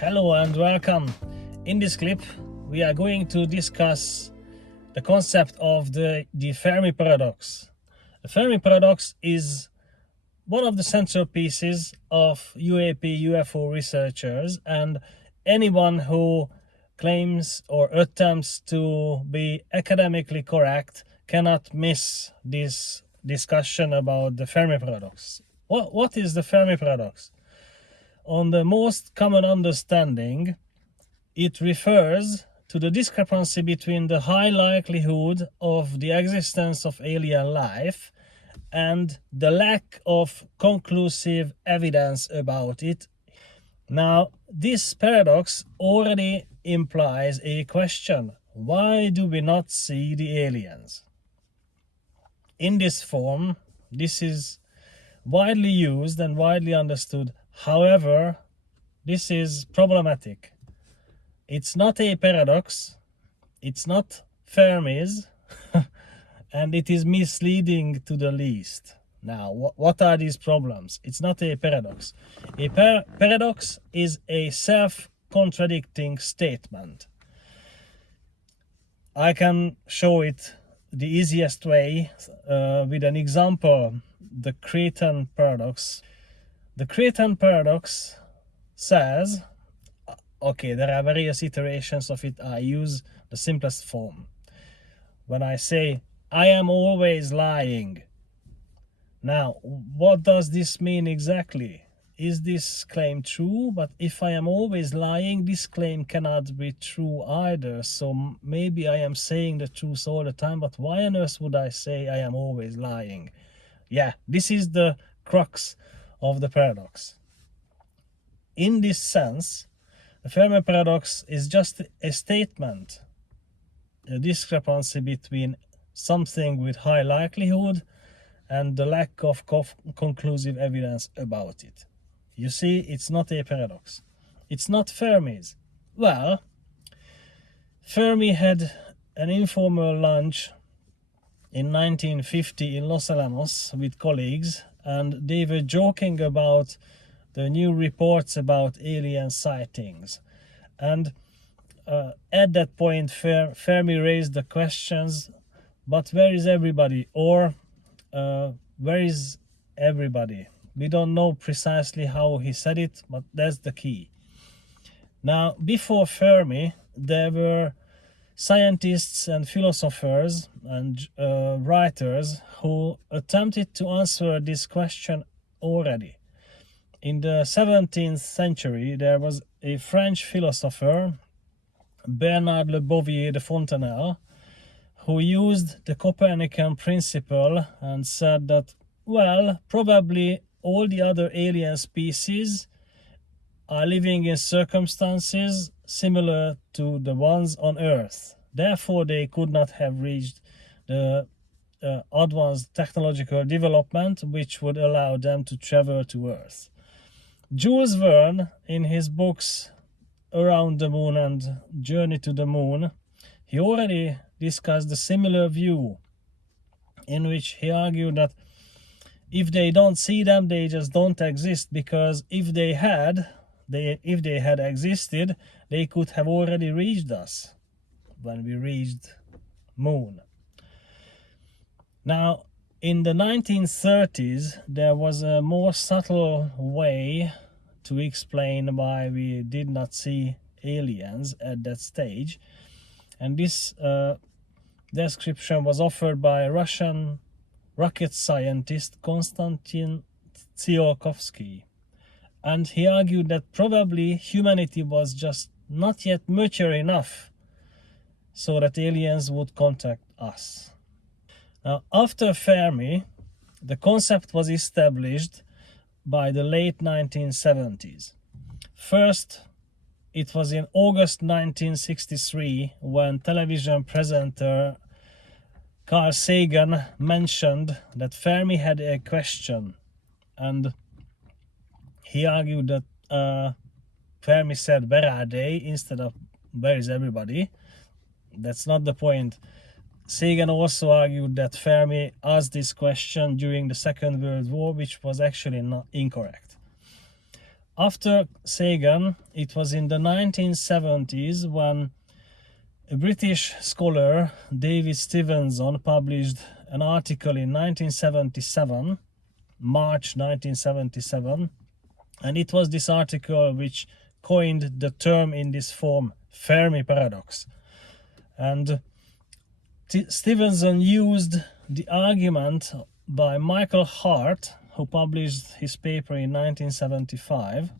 Hello and welcome. In this clip, we are going to discuss the concept of the Fermi Paradox. The Fermi Paradox is one of the central pieces of UFO researchers, and anyone who claims or attempts to be academically correct cannot miss this discussion about the Fermi Paradox. What is the Fermi Paradox? On the most common understanding, it refers to the discrepancy between the high likelihood of the existence of alien life and the lack of conclusive evidence about it. Now, this paradox already implies a question: why do we not see the aliens? In this form, this is widely used and widely understood. However, this is problematic. It's not a paradox, it's not Fermi's, and it is misleading to the least. Now, what are these problems? It's not a paradox. A paradox is a self-contradicting statement. I can show it the easiest way with an example: the Cretan paradox. The Cretan paradox says, okay, there are various iterations of it. I use the simplest form. When I say, I am always lying. Now, what does this mean exactly? Is this claim true? But if I am always lying, this claim cannot be true either. So maybe I am saying the truth all the time, but why on earth would I say I am always lying? Yeah, this is the crux of the paradox. In this sense, the Fermi Paradox is just a statement, a discrepancy between something with high likelihood and the lack of conclusive evidence about it. You see, it's not a paradox. It's not Fermi's. Well, Fermi had an informal lunch in 1950 in Los Alamos with colleagues, and they were joking about the new reports about alien sightings. And at that point, Fermi raised the questions, but where is everybody? Or where is everybody? We don't know precisely how he said it, but that's the key. Now, before Fermi, there were scientists and philosophers and writers who attempted to answer this question already. In the 17th century, there was a French philosopher, Bernard Le Bovier de Fontenelle, who used the Copernican principle and said that, well, probably all the other alien species are living in circumstances similar to the ones on Earth. Therefore, they could not have reached the advanced technological development which would allow them to travel to Earth. Jules Verne, in his books Around the Moon and Journey to the Moon, he already discussed a similar view, in which he argued that if they don't see them, they just don't exist, because if they had existed, they could have already reached us when we reached Moon. Now, in the 1930s, there was a more subtle way to explain why we did not see aliens at that stage, and this description was offered by Russian rocket scientist Konstantin Tsiolkovsky. And he argued that probably humanity was just not yet mature enough so that aliens would contact us. Now, after Fermi, the concept was established by the late 1970s. First, it was in August 1963 when television presenter Carl Sagan mentioned that Fermi had a question, and he argued that Fermi said, "Where are they?" instead of "Where is everybody?" That's not the point. Sagan also argued that Fermi asked this question during the Second World War, which was actually not incorrect. After Sagan, it was in the 1970s when a British scholar, David Stevenson, published an article in 1977, March 1977, and it was this article which coined the term in this form, Fermi Paradox. And Stevenson used the argument by Michael Hart, who published his paper in 1975,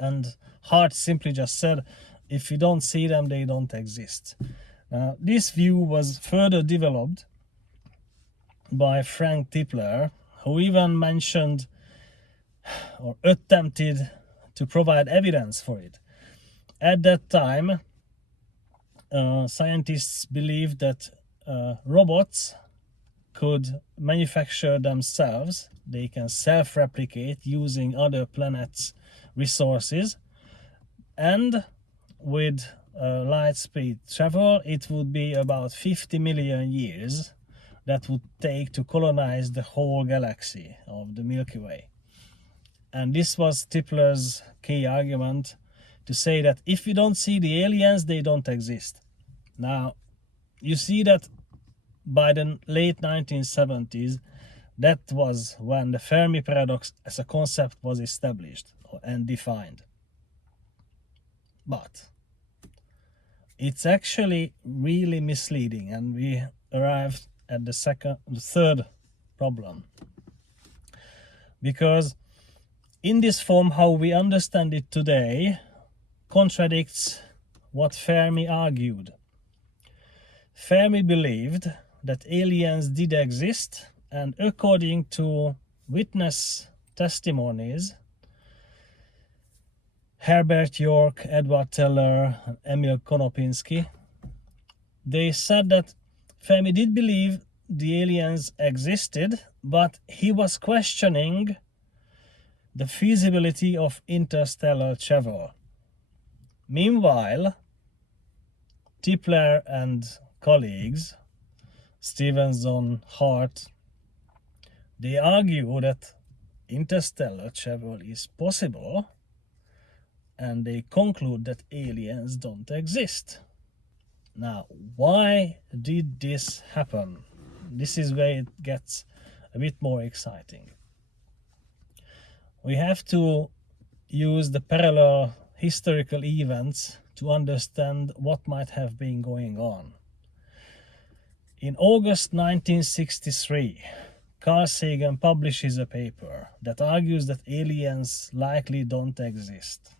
and Hart simply just said, if you don't see them, they don't exist. This view was further developed by Frank Tipler, who even mentioned or attempted to provide evidence for it. At that time, scientists believed that robots could manufacture themselves. They can self-replicate using other planets' resources, and with light speed travel, it would be about 50 million years that would take to colonize the whole galaxy of the Milky Way. And this was Tipler's key argument, to say that if you don't see the aliens, they don't exist. Now, you see that by the late 1970s, that was when the Fermi Paradox as a concept was established and defined. But it's actually really misleading, and we arrived at the third problem. Because in this form, how we understand it today contradicts what Fermi argued. Fermi believed that aliens did exist, and according to witness testimonies, Herbert York, Edward Teller, and Emil Konopinski, they said that Fermi did believe the aliens existed, but he was questioning the feasibility of interstellar travel. Meanwhile, Tipler and colleagues, Stevenson, Hart, they argue that interstellar travel is possible, and they conclude that aliens don't exist. Now, why did this happen? This is where it gets a bit more exciting. We have to use the parallel historical events to understand what might have been going on. In August 1963, Carl Sagan publishes a paper that argues that aliens likely don't exist.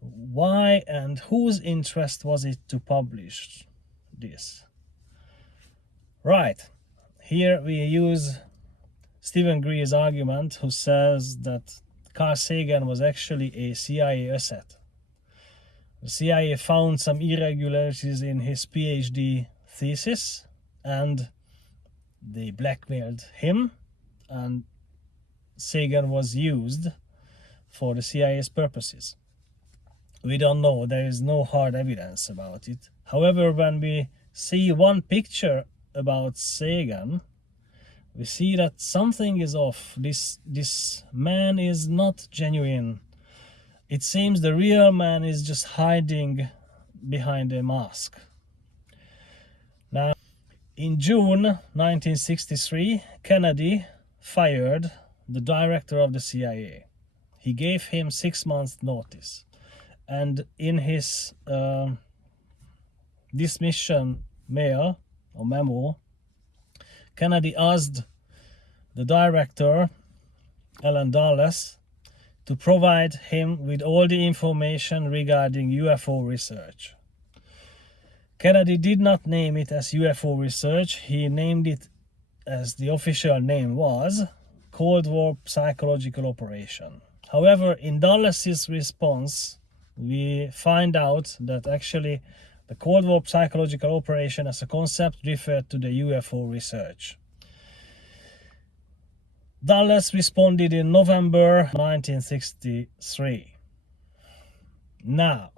Why and whose interest was it to publish this? Right, here we use Stephen Greer's argument, who says that Carl Sagan was actually a CIA asset. The CIA found some irregularities in his PhD thesis, and they blackmailed him, and Sagan was used for the CIA's purposes. We don't know, there is no hard evidence about it. However, when we see one picture about Sagan, we see that something is off. This man is not genuine. It seems the real man is just hiding behind a mask. Now, in June 1963, Kennedy fired the director of the CIA. He gave him 6 months' notice. And in his dismission mail or memo, Kennedy asked the director, Alan Dulles, to provide him with all the information regarding UFO research. Kennedy did not name it as UFO research. He named it, as the official name was, Cold War Psychological Operation. However, in Dulles' response, we find out that actually the Cold War Psychological Operation as a concept referred to the UFO research. Dulles responded in November 1963. Now,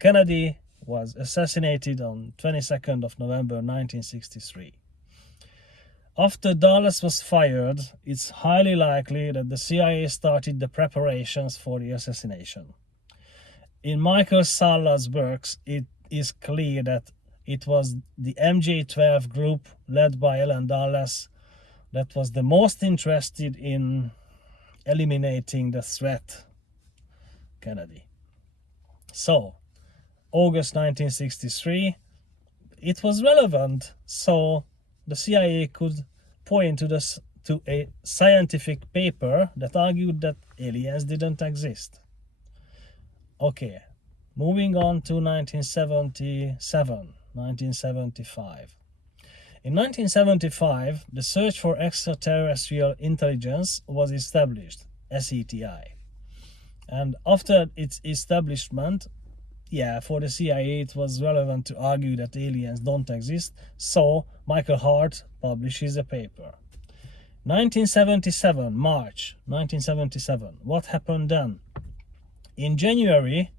Kennedy was assassinated on 22nd of November 1963. After Dulles was fired, it's highly likely that the CIA started the preparations for the assassination. In Michael Salla's works, it is clear that it was the MJ-12 group led by Alan Dulles that was the most interested in eliminating the threat, Kennedy. So, August 1963, it was relevant, so the CIA could point to a scientific paper that argued that aliens didn't exist. Okay, moving on to 1977, 1975. In 1975, the Search for Extraterrestrial Intelligence was established, SETI. And after its establishment, for the CIA it was relevant to argue that aliens don't exist, so Michael Hart publishes a paper. 1977, March 1977, what happened then? In January,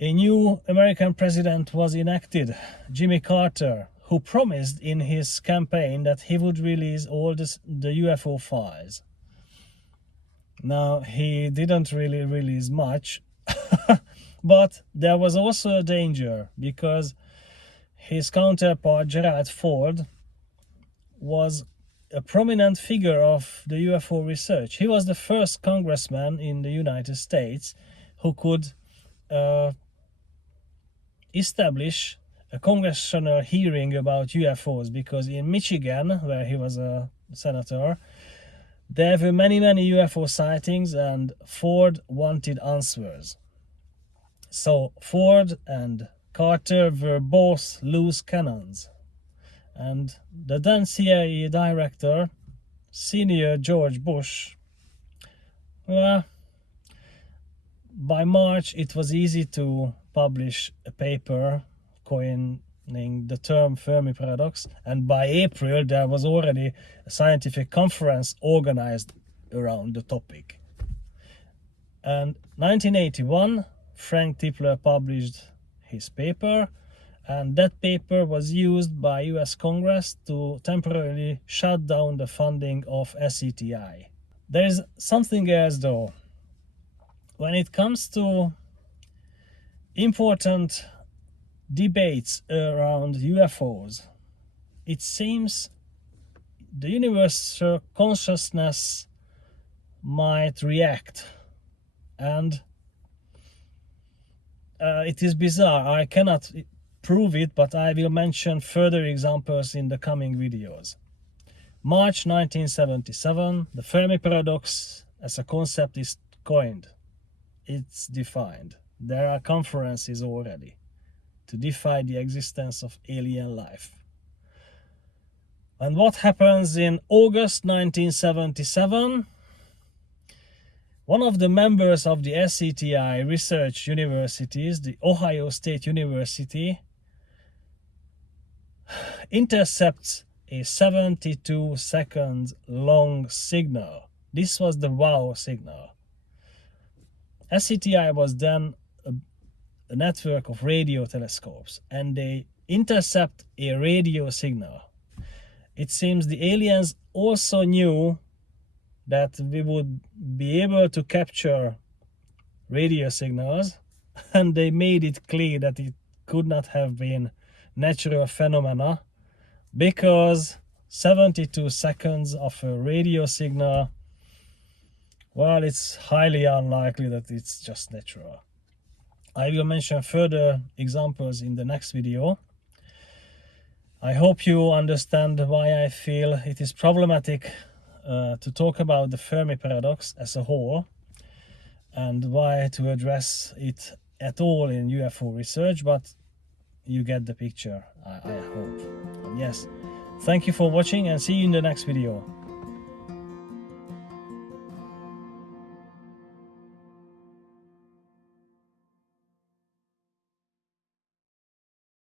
a new American president was elected, Jimmy Carter, who promised in his campaign that he would release all the UFO files. Now, he didn't really release much, but there was also a danger, because his counterpart, Gerald Ford, was a prominent figure of the UFO research. He was the first congressman in the United States who could establish a congressional hearing about UFOs, because in Michigan, where he was a senator, there were many UFO sightings and Ford wanted answers. So Ford and Carter were both loose cannons, and the then CIA director, Senior George Bush, by March it was easy to publish a paper coining the term Fermi Paradox, and by April there was already a scientific conference organized around the topic. And 1981, Frank Tipler published his paper, and that paper was used by US Congress to temporarily shut down the funding of SETI. There is something else though. When it comes to important debates around UFOs, it seems the universal consciousness might react, and it is bizarre. I cannot prove it, but I will mention further examples in the coming videos. March 1977, the Fermi Paradox as a concept is coined. It's defined. There are conferences already to defy the existence of alien life. And what happens in August 1977? One of the members of the SETI research universities, the Ohio State University, intercepts a 72 seconds long signal. This was the wow signal. SETI was then a network of radio telescopes, and they intercept a radio signal. It seems the aliens also knew that we would be able to capture radio signals, and they made it clear that it could not have been natural phenomena, because 72 seconds of a radio signal, well, it's highly unlikely that it's just natural. I will mention further examples in the next video. I hope you understand why I feel it is problematic to talk about the Fermi Paradox as a whole, and why to address it at all in UFO research, but you get the picture, I hope. And yes, thank you for watching, and see you in the next video.